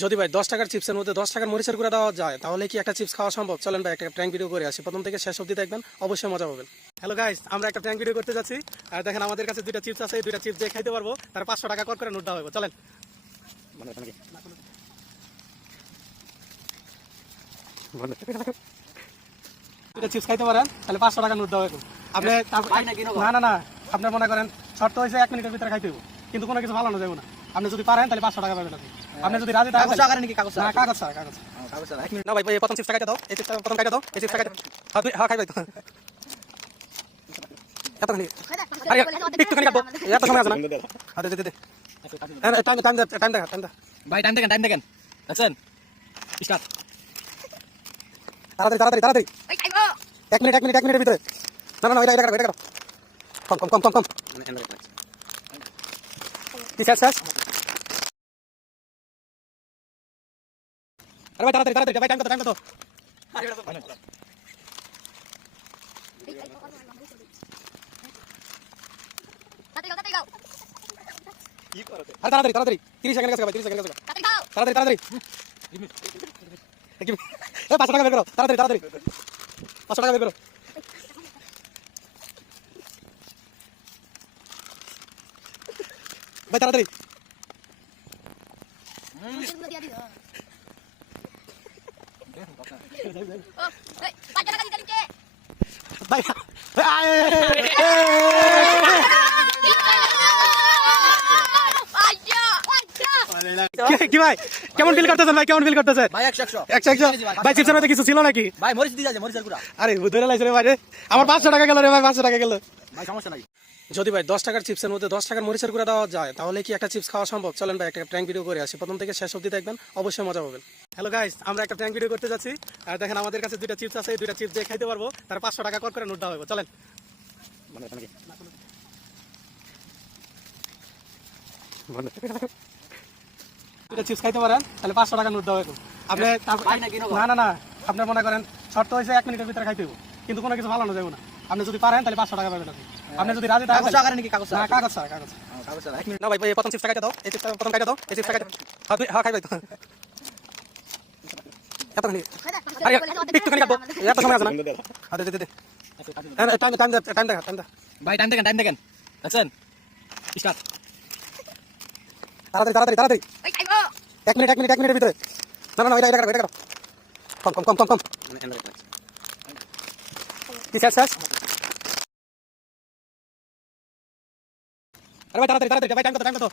যদি ভাই 10 টাকার চিপসের মধ্যে 10 টাকার মরিচের গুঁড়া দেওয়া যায় তাহলে কি একটা চিপস খাওয়া সম্ভব? চলেন ভাই একটা প্র্যাঙ্ক ভিডিও করে আসি, প্রথম থেকে শেষ অবধি দেখবেন, অবশ্যই মজা পাবেন। হ্যালো গাইস, আমরা একটা প্র্যাঙ্ক ভিডিও করতে যাচ্ছি। আর দেখেন আমাদের কাছে দুইটা চিপস আছে, এই দুইটা চিপস দিয়ে খাইতে পারবো, তার 500 টাকা কর করে নোট দেওয়া হবে। চলেন দুইটা চিপস খাইতে পারেন তাহলে 500 টাকা নোট দেওয়া হবে। আপনি না না না, আপনার মনে করেন শর্ত হয়েছে 1 মিনিটের ভিতরে খাইতে হবে, কিন্তু কোনো কিছু ভালো যাবে না। আপনি যদি পারেন তাহলে 500 টাকা পাবেন। আপনি যদি রাজি থাকেন কাগজ ছাড়া কাগজ না ভাই, প্রথম চিপস কাটা দাও, এই চিপস প্রথম কাটা দাও, এই চিপস কাটা হ্যাঁ খাই ভাই তো এতখানি আরে একটুখানি কাটবো, এত সময় আছে না। আরে দে দে দে টাইম দেখা ভাই টাইম দেখেন দেখছেন স্টার্ট তাড়াতাড়ি তাড়াতাড়ি তাড়াতাড়ি 1 মিনিটের ভিতরে। না না না, এটা কাটো কম শেষ শেষ। আরে ভাই তাড়াতাড়ি তাড়াতাড়ি ভাই, টাইম কত আরে তাড়াতাড়ি তাড়াতাড়ি 30 সেকেন্ড গেছে ভাই, 30 সেকেন্ড গেছে তাড়াতাড়ি তাড়াতাড়ি এই 500 টাকা বের করো তাড়াতাড়ি তাড়াতাড়ি 500 টাকা বের করো ভাই তাড়াতাড়ি ভাই কি ভাই কেমন ফিল করতেছেন ভাই, কেমন ফিল করতেছেন ভাই 100 ভাই? চিপসের মধ্যে কিছু ছিল নাকি ভাই মরিচ দিয়ে যাচ্ছে মরিচের গুঁড়া আরে ধরে লাইছে রে ভাই রে, আমার 500 টাকা গেল রে ভাই, 500 টাকা গেল। ভাই সমস্যা নাই। যদি ভাই 10 টাকার চিপসের মধ্যে 10 টাকার মরিচের গুঁড়া দেওয়া যায় তাহলে কি একটা চিপস খাওয়া সম্ভব? চলেন ভাই একটা প্র্যাঙ্ক ভিডিও করে আসি, প্রথম থেকে শেষ অবধি দেখবেন, অবশ্যই মজা পাবেন। হ্যালো গাইস, আমরা একটা প্র্যাঙ্ক ভিডিও করতে যাচ্ছি। আর দেখেন আমাদের কাছে দুইটা চিপস আছে, এই দুইটা চিপস দিয়ে খাইতে পারবো, তার 500 টাকা কর করে নোট দেওয়া হবে। চলেন দুইটা চিপস খাইতে পারেন তাহলে 500 টাকা নোট দেওয়া হবে। আপনি না না না, আপনার মনে করেন শর্ত হয়েছে 1 মিনিটের ভিতরে খাইতে হবে, কিন্তু কোনো কিছু ভালো যাবে না। আপনি যদি পারেন তাহলে 500 টাকা পাবেন। আপনি যদি রাজি থাকেন কাগজ ছাড়া কাগজ না ভাই, প্রথম চিপস কাটা দাও, এই চিপস প্রথম কাটা দাও, এই চিপস কাটা হ্যাঁ খাই ভাই তো এতখানি আরে একটুখানি কাটবো, এত সময় আছে না। আরে দে দে দে টাইম দেখা ভাই টাইম দেখেন দেখছেন স্টার্ট তাড়াতাড়ি তাড়াতাড়ি তাড়াতাড়ি 1 মিনিটের ভিতরে। না না না, এটা কাটো কম শেষ শেষ। আরে ভাই তাড়াতাড়ি তাড়াতাড়ি ভাই, টাইম কত